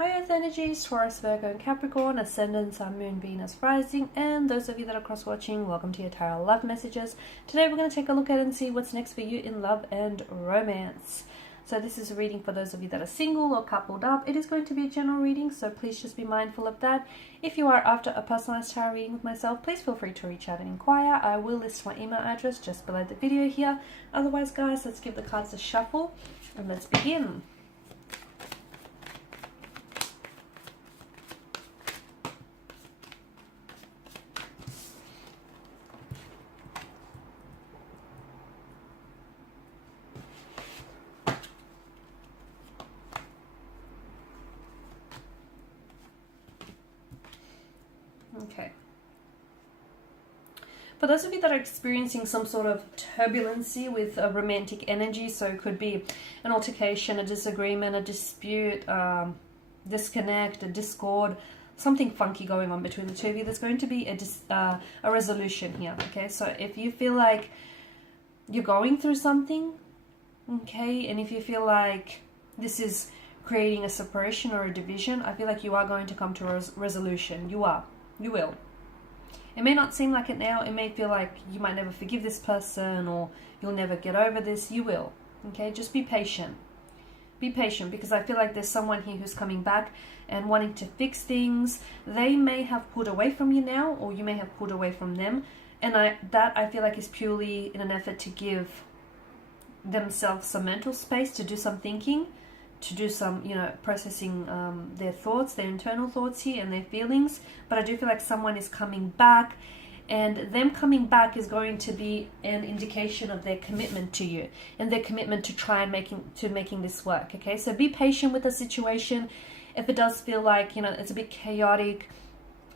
Hi Earth energies, Taurus, Virgo and Capricorn, Ascendant, Sun, Moon, Venus, Rising, and those of you that are cross-watching, welcome to your tarot love messages. Today we're going to take a look at and see what's next for you in love and romance. So this is a reading for those of you that are single or coupled up. It is going to be a general reading, so please just be mindful of that. If you are after a personalized tarot reading with myself, please feel free to reach out and inquire. I will list my email address just below the video here. Otherwise, guys, let's give the cards a shuffle and let's begin. Okay. For those of you that are experiencing some sort of turbulency with a romantic energy, so it could be an altercation, a disagreement, a dispute, disconnect, a discord, something funky going on between the two of you, there's going to be a resolution here, okay? So if you feel like you're going through something, okay, and if you feel like this is creating a separation or a division, I feel like you are going to come to a resolution. You will. It may not seem like it now. It may feel like you might never forgive this person or you'll never get over this. You will. Okay, just be patient. Be patient, because I feel like there's someone here who's coming back and wanting to fix things. They may have pulled away from you now, or you may have pulled away from them. And I feel like is purely in an effort to give themselves some mental space to do some thinking, to do some, processing their thoughts, their internal thoughts here and their feelings. But I do feel like someone is coming back, and them coming back is going to be an indication of their commitment to you and their commitment to try and making this work. Okay, so be patient with the situation. If it does feel like, it's a bit chaotic,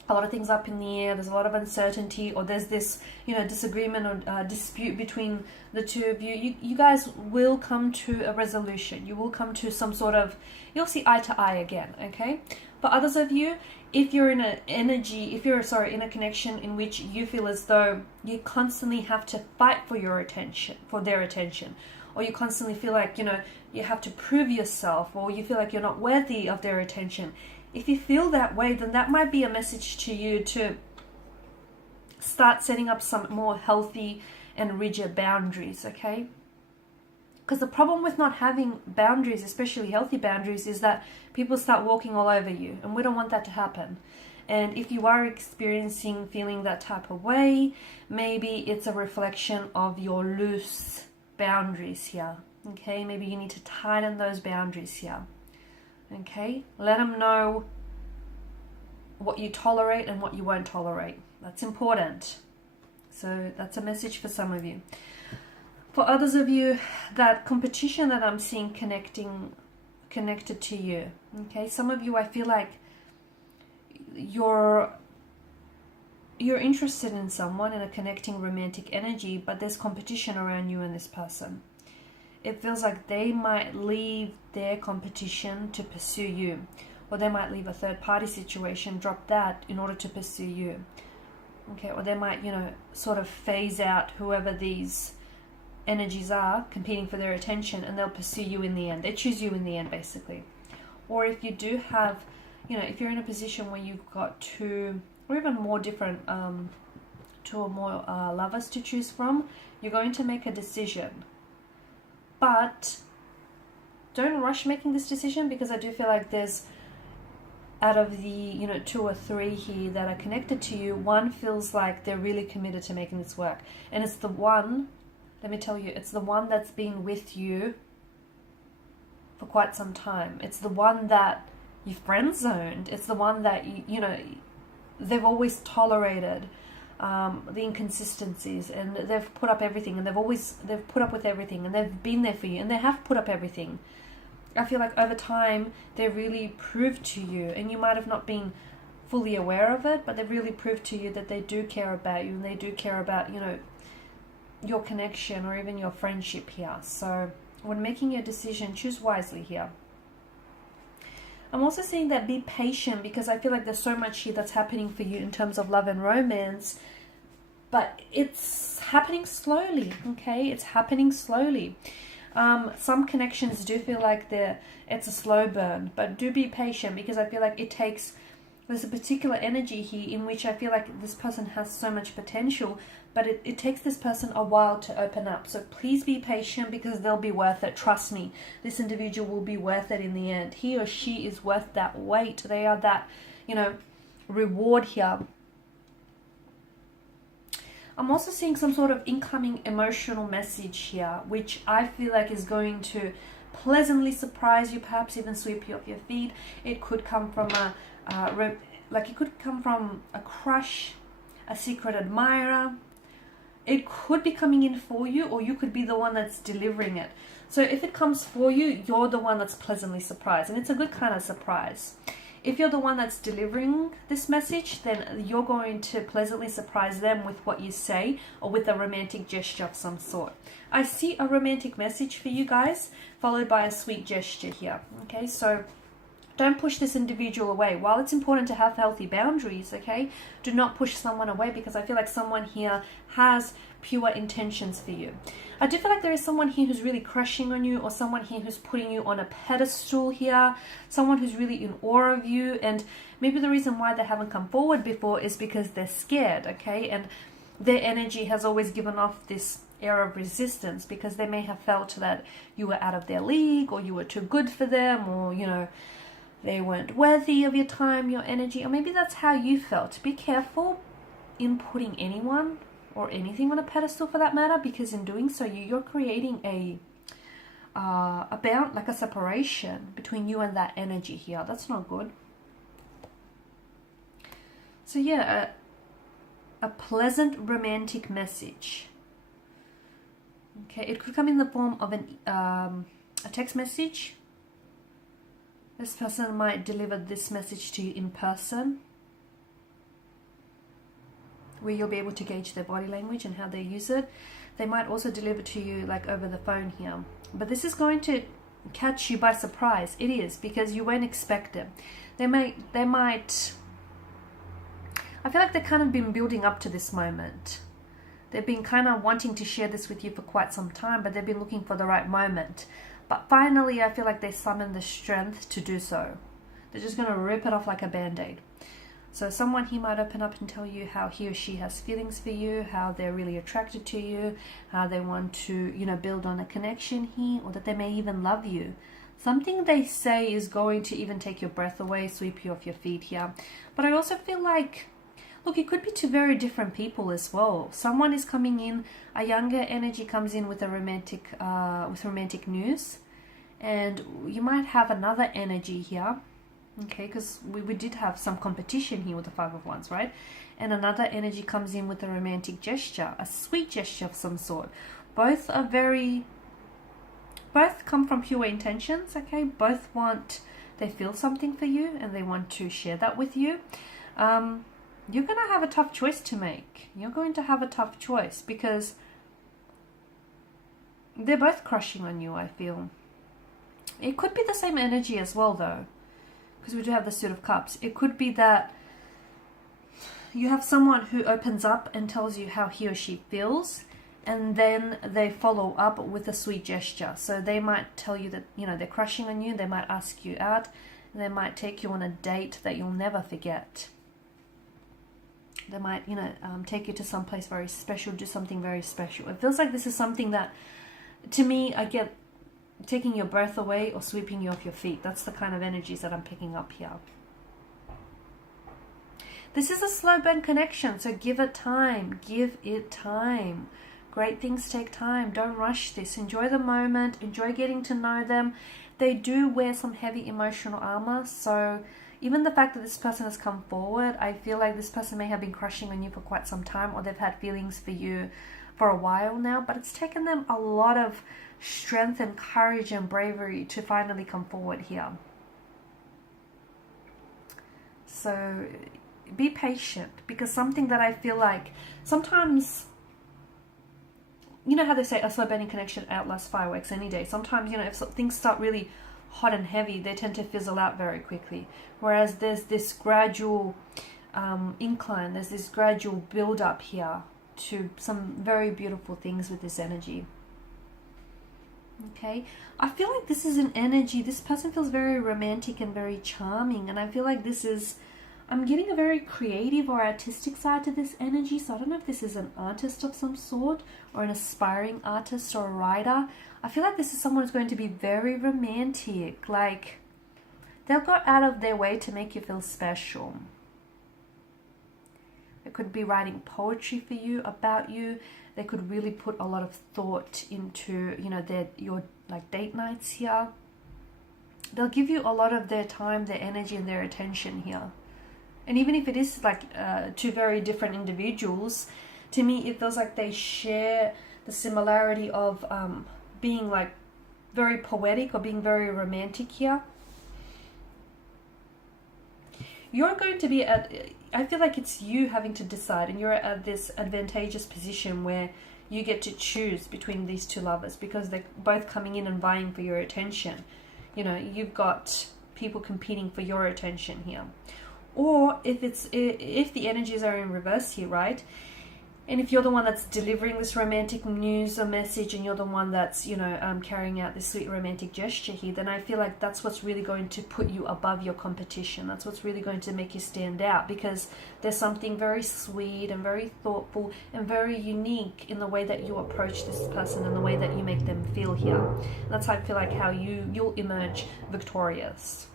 a lot of things up in the air, there's a lot of uncertainty, or there's this, disagreement or dispute between the two of you, you guys will come to a resolution. You will come to some sort of, you'll see eye to eye again, okay? For others of you, if you're in an energy, in a connection in which you feel as though you constantly have to fight for their attention, or you constantly feel like, you have to prove yourself, or you feel like you're not worthy of their attention, if you feel that way, then that might be a message to you to start setting up some more healthy and rigid boundaries, okay? Because the problem with not having boundaries, especially healthy boundaries, is that people start walking all over you, and we don't want that to happen. And if you are feeling that type of way, maybe it's a reflection of your loose boundaries here, okay? Maybe you need to tighten those boundaries here. Okay, let them know what you tolerate and what you won't tolerate. That's important. So that's a message for some of you. For others of you, that competition that I'm seeing connected to you. Okay, some of you, I feel like you're interested in someone, in a connecting romantic energy, but there's competition around you and this person. It feels like they might leave their competition to pursue you, or they might leave a third-party situation, drop that in order to pursue you. Okay, or they might, sort of phase out whoever these energies are competing for their attention, and they'll pursue you in the end. They choose you in the end, basically. Or if you do have, if you're in a position where you've got two or even more different, two or more lovers to choose from, you're going to make a decision. But don't rush making this decision, because I do feel like there's, out of the, two or three here that are connected to you, one feels like they're really committed to making this work. And it's the one, let me tell you, it's the one that's been with you for quite some time. It's the one that you friend-zoned. It's the one that, they've always tolerated the inconsistencies, and they've put up everything, and they've put up with everything, and they've been there for you, and they have put up everything. I feel like over time they really proved to you, and you might have not been fully aware of it, but they've really proved to you that they do care about you, and they do care about, your connection or even your friendship here. So when making your decision, choose wisely here. I'm also seeing that be patient, because I feel like there's so much here that's happening for you in terms of love and romance, but it's happening slowly, okay? It's happening slowly. Some connections do feel like it's a slow burn, but do be patient, because I feel like there's a particular energy here in which I feel like this person has so much potential, but it takes this person a while to open up. So please be patient, because they'll be worth it. Trust me, this individual will be worth it in the end. He or she is worth that wait. They are that, reward here. I'm also seeing some sort of incoming emotional message here, which I feel like is going to pleasantly surprise you, perhaps even sweep you off your feet. It could come from it could come from a crush, a secret admirer. It could be coming in for you, or you could be the one that's delivering it. So if it comes for you, you're the one that's pleasantly surprised, and it's a good kind of surprise. If you're the one that's delivering this message, then you're going to pleasantly surprise them with what you say, or with a romantic gesture of some sort. I see a romantic message for you guys, followed by a sweet gesture here. Okay, so don't push this individual away. While it's important to have healthy boundaries, okay, do not push someone away, because I feel like someone here has pure intentions for you. I do feel like there is someone here who's really crushing on you, or someone here who's putting you on a pedestal here, someone who's really in awe of you, and maybe the reason why they haven't come forward before is because they're scared, okay, and their energy has always given off this air of resistance, because they may have felt that you were out of their league, or you were too good for them, or, they weren't worthy of your time, your energy, or maybe that's how you felt. Be careful in putting anyone or anything on a pedestal, for that matter, because in doing so, you're creating a bound, like a separation between you and that energy here. That's not good. So yeah, a pleasant romantic message. Okay, it could come in the form of a text message. This person might deliver this message to you in person, where you'll be able to gauge their body language and how they use it. They might also deliver to you like over the phone here. But this is going to catch you by surprise. It is, because you won't expect it. They might, I feel like they've kind of been building up to this moment. They've been kind of wanting to share this with you for quite some time, but they've been looking for the right moment. But finally, I feel like they summoned the strength to do so. They're just going to rip it off like a band-aid. So someone here might open up and tell you how he or she has feelings for you, how they're really attracted to you, how they want to, build on a connection here, or that they may even love you. Something they say is going to even take your breath away, sweep you off your feet here. But I also feel like, look, it could be two very different people as well. Someone is coming in, a younger energy comes in with a romantic news, and you might have another energy here, okay, because we did have some competition here with the Five of Wands, right? And another energy comes in with a romantic gesture, a sweet gesture of some sort. Both come from pure intentions, okay? They feel something for you, and they want to share that with you. You're going to have a tough choice to make. You're going to have a tough choice, because they're both crushing on you, I feel. It could be the same energy as well, though, because we do have the Suit of Cups. It could be that you have someone who opens up and tells you how he or she feels, and then they follow up with a sweet gesture. So they might tell you that, they're crushing on you. They might ask you out. And they might take you on a date that you'll never forget. They might, take you to some place very special, do something very special. It feels like this is something that, to me, I get taking your breath away or sweeping you off your feet. That's the kind of energies that I'm picking up here. This is a slow burn connection, so give it time. Give it time. Great things take time. Don't rush this. Enjoy the moment. Enjoy getting to know them. They do wear some heavy emotional armor, so even the fact that this person has come forward, I feel like this person may have been crushing on you for quite some time, or they've had feelings for you for a while now, but it's taken them a lot of strength and courage and bravery to finally come forward here. So be patient, because something that I feel like sometimes, you know how they say a slow burning connection outlasts fireworks any day. Sometimes, if things start really hot and heavy, they tend to fizzle out very quickly. Whereas there's this gradual incline, there's this gradual build up here to some very beautiful things with this energy. Okay, I feel like this is an energy, this person feels very romantic and very charming, and I feel like this is, I'm getting a very creative or artistic side to this energy. So I don't know if this is an artist of some sort or an aspiring artist or a writer. I feel like this is someone who's going to be very romantic. Like, they'll go out of their way to make you feel special. They could be writing poetry for you, about you. They could really put a lot of thought into, you know, your like date nights here. They'll give you a lot of their time, their energy, and their attention here. And even if it is like two very different individuals, to me it feels like they share the similarity of being like very poetic or being very romantic here. You're going to be at, I feel like it's you having to decide, and you're at this advantageous position where you get to choose between these two lovers because they're both coming in and vying for your attention. You know, you've got people competing for your attention here. Or if the energies are in reverse here, right? And if you're the one that's delivering this romantic news or message, and you're the one that's, you know, carrying out this sweet romantic gesture here, then I feel like that's what's really going to put you above your competition. That's what's really going to make you stand out, because there's something very sweet and very thoughtful and very unique in the way that you approach this person and the way that you make them feel here. And that's how I feel like how you'll emerge victorious.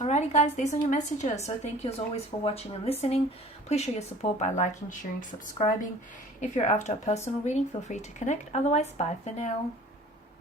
Alrighty guys, these are your messages. So thank you as always for watching and listening. Please show your support by liking, sharing, subscribing. If you're after a personal reading, feel free to connect. Otherwise, bye for now.